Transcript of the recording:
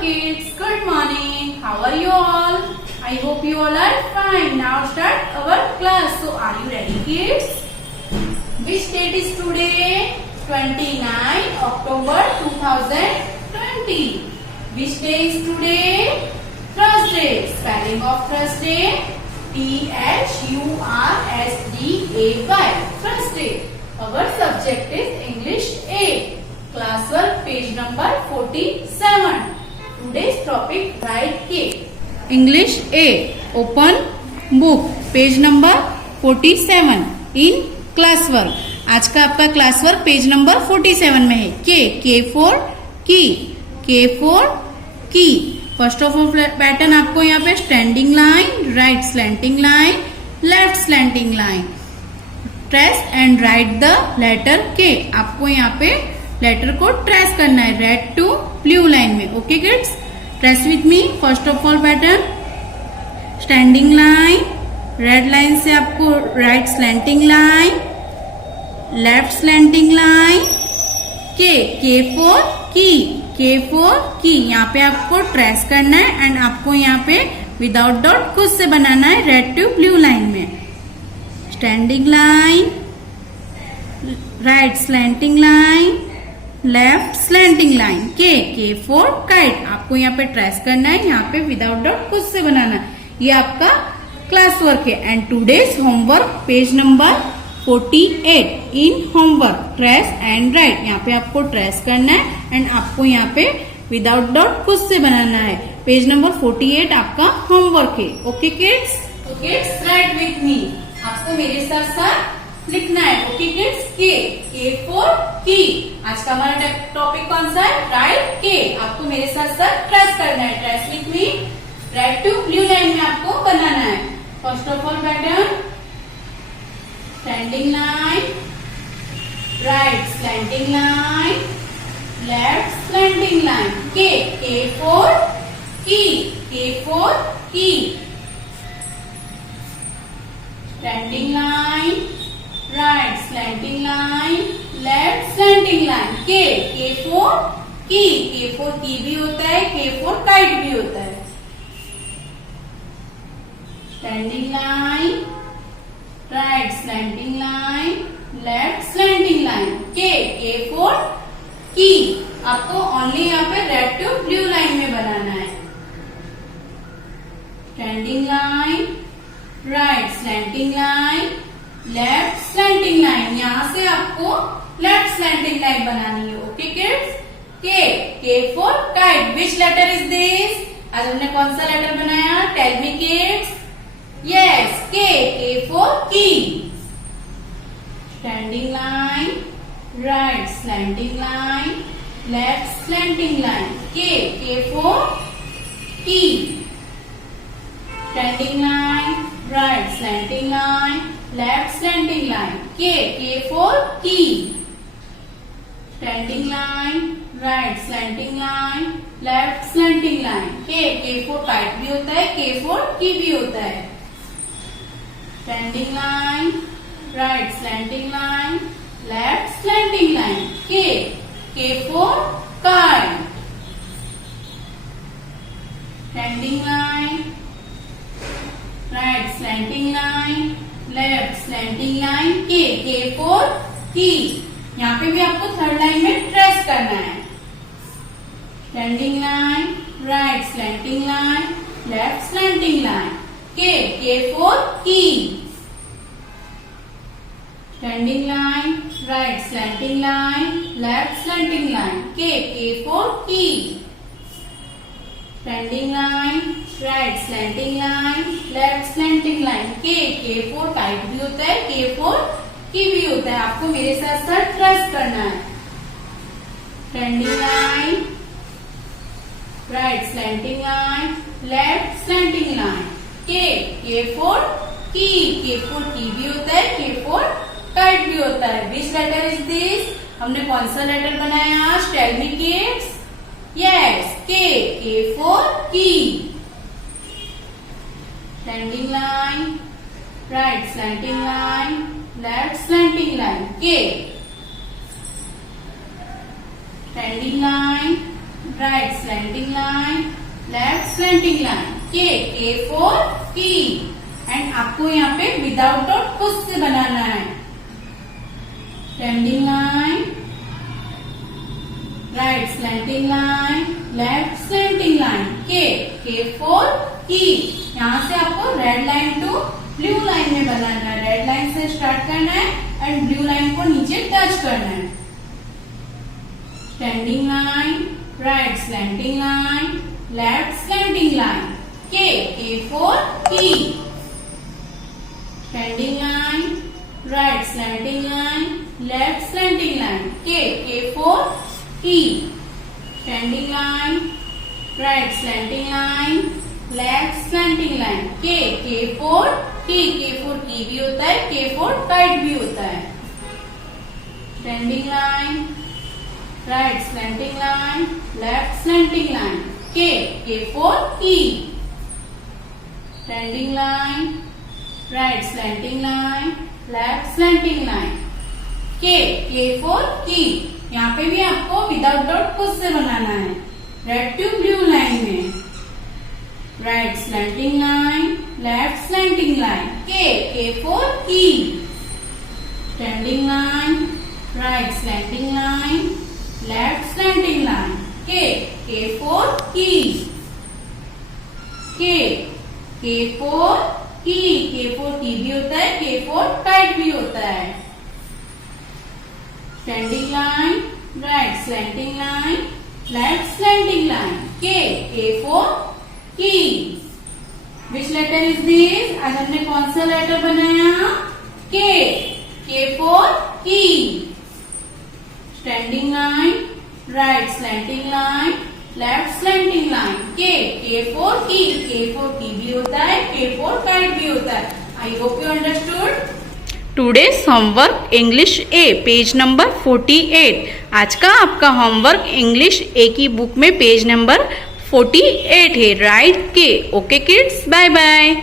kids, good morning. How are you all? I hope you all are fine. Now start our class. So are you ready, kids? Which date is today? 29 October 2020. Which day is today? Thursday. Spelling of Thursday. Thursday. Thursday. Our subject is English 8. Class work page number 47. Today's topic write K. English 8. Open book page number 47 in class work. आज का आपका class work page number 47 में है. K for key. K for की. First of all pattern आपको यहाँ पे standing line, right slanting line, left slanting line. Trace and write the letter K. आपको यहाँ पे लेटर को ट्रेस करना है रेड टू ब्लू लाइन में. Okay kids, trace with me. First of all pattern standing line, red line से आपको right slanting line, left slanting line. K for key. K for key. यहाँ पे आपको trace करना है एंड आपको यहाँ पे विदाउट डॉट खुद से बनाना है रेड टू ब्लू लाइन में. Standing line, right slanting line, left slanting line. K for kite. आपको यहाँ पे ट्रेस करना है, यहाँ पे विदाउट डॉट खुद से बनाना है. ये आपका क्लास वर्क है. And today's homework page number 48 in homework trace and right. यहाँ पे आपको ट्रेस करना है एंड आपको यहाँ पे विदाउट डॉट खुद से बनाना है. पेज नंबर 48 आपका होमवर्क है. ओके किड्स, तो किड्स राइट विथ मी. आपको मेरे साथ साथ लिखना है. ओके किड्स, के फॉर की. आज का हमारा टॉपिक कौन सा है? राइट के. आपको मेरे साथ साथ ट्रेस करना है. Trace with me. Red to blue line में आपको बनाना है. First of all pattern standing line, right slanting line, left slanting line. K for key. K for key. Standing line, right slanting line, left slanting line. K for key. K for key भी होता है, K for kite भी होता है. Standing line, right slanting line, left slanting line. K for की. आपको only यहाँ पे रेड टू ब्लू लाइन में बनाना है. Standing line, right slanting line, left slanting line. यहाँ से आपको लेफ्ट स्लैंटिंग लाइन बनानी है. Okay kids, K for kite. Which letter is this? आज हमने कौन सा लेटर बनाया? Tell me kids. Yes, K for key. Standing line, right slanting line, left slanting line. K for key. Standing line, right slanting line, left slanting line. K for key. Standing line, right slanting line, left slanting line. K for kite भी होता है, K for key भी होता है. Standing line, right slanting line, left slanting line. K for kite. Standing line, right slanting line, left slanting line. K for key. यहाँ पे भी आपको थर्ड लाइन में ट्रेस करना है. Standing line, right slanting line, left slanting line. K for key. Standing line, right slanting line, left slanting line. K for key. Standing line, right slanting line, left slanting line. K for kite भी होता है, K for key भी होता है. आपको मेरे साथ साथ ट्रेस करना है. Standing line, right slanting line, left slanting line. K for key. K for key भी होता है, के फॉर काइट भी होता है. Which letter is this? हमने कौन सा लेटर बनाया? Tell me kids. Yes, K for key. Standing line, right slanting line, left slanting line. K standing line, right slanting line, left slanting line. K for key, and आपको यहाँ पे without dot खुद से बनाना है। Standing line, right slanting line, left slanting line. K for key, यहाँ से आपको red line to blue line में बनाना है। रेड लाइन से स्टार्ट करना है एंड ब्लू लाइन को नीचे टच करना है। Standing line, right slanting line, left slanting line. K for key, standing line, right slanting line, left slanting line. K for key, standing line, right slanting line, left slanting line. K for key, भी होता है, K for kite भी होता है। Standing line, right slanting line, left slanting line. K for key, standing line, right slanting line, left slanting line. K for key, यहाँ पे भी आपको विदाउट डॉट खुद से बनाना है। रेड टू ब्लू लाइन में, right slanting line, left slanting line. K for key, standing line, right slanting line, left slanting line. K for key, K for key भी होता है, के फॉर काइट भी होता है। Standing line, right slanting line, left slanting line. K for की। विच letter is this? आज हमने कौन सा लेटर बनाया? के for key. Standing line, right slanting line, left slanting line. K for key भी होता है, के फॉर काइट भी होता है। I hope you understood. Today's homework English A, page number 48। आज का आपका होमवर्क इंग्लिश ए की बुक में पेज नंबर 48 है। Right K. Okay kids, bye bye.